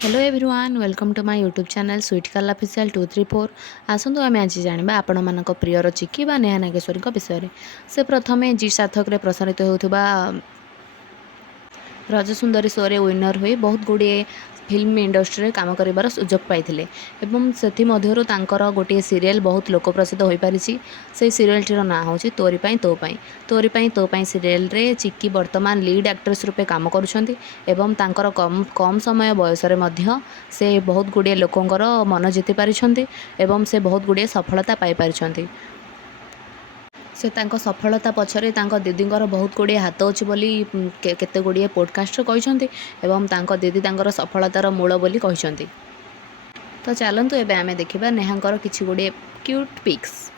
Hello everyone welcome to my YouTube channel sweet कल official 234 आसतु आम आज जाना आपण मान प्रियर चिकी नेहा नागेश्वरी विषय से प्रथमे जी सार्थक रे प्रसारित होता रजसुंदरी शो रे विनर हुई बहुत गुड़े फिल्म इंडस्ट्री काम कर सुजोग पाई से गोटे सीरियल बहुत लोक प्रसिद्ध हो पारी से सीरियल टीर ना हूँ तोरी तो पाई सीरियल रे चिक्की वर्तमान लीड एक्ट्रेस रूपे काम करुँच कम कम समय बयस से बहुत गुड़े लोकंर मन जीति पारि से बहुत गुड़े सफलता पाई पारि से तांको सफलता पछरे तांको दीदींकर बहुत गुड़िए हाथ अच्छी बोली केते गुड़िए पॉडकास्ट कहते एवं तांको दीदी तांकर सफलतार मूल बोली कहते। तो चलतु एबे आमे देखिबा नेहांकर किछि गुड़िए क्यूट पिक्स।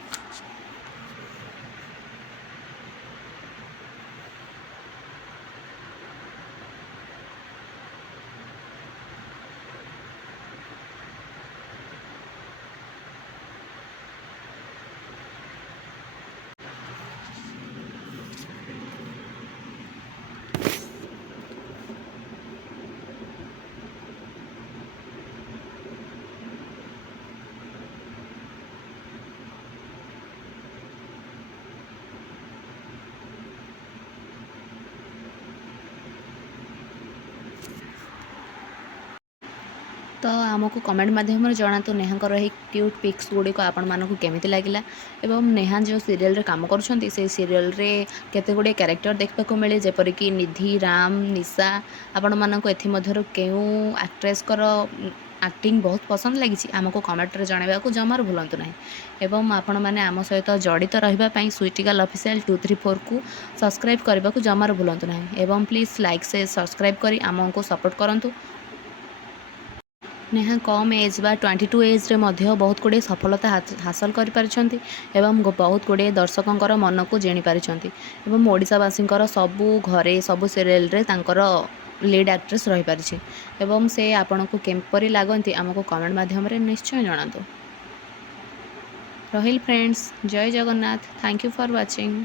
तो आमको कमेंट माध्यम जनातु नेहांकर यही क्यूट पिक्स गुड़िक आपण मानक केमिति लागला एवं नेहा जो सीरियल रे काम करुछंती से सीरियल रे केते गुड़े कैरेक्टर देखा को मिले जेपरिक निधि राम निशा आपण मानक एथि मध्यरु केउ एक्ट्रेस कर एक्टिंग बहुत पसंद लगी आमको कमेंट रे जणाइबा जमार भूलंतु नहीं एवं आपण माने आम सहित जड़ित रहिबा पई स्वीटिकल ऑफिशियल 234 को सब्सक्राइब करबा को जमार भूलंतु नहीं एवं प्लीज लाइक से सब्सक्राइब करी आमको सपोर्ट करंतु। नेहा कम एज बा 22 एज रे मध्य बहुत गुड़े सफलता हासिल कर बहुत गुड़े दर्शकों मन को जिणी पारिछंती एवं ओडिशावासी सबू घरे सबू सीरियल रे तांकर लीड एक्ट्रेस रही पारिछि एवं से आपण को केमपरी लागंती आमको कमेंट माध्यम रे निश्चय जणातु। रहिल फ्रेंड्स, जय Jagannath, thank you for watching.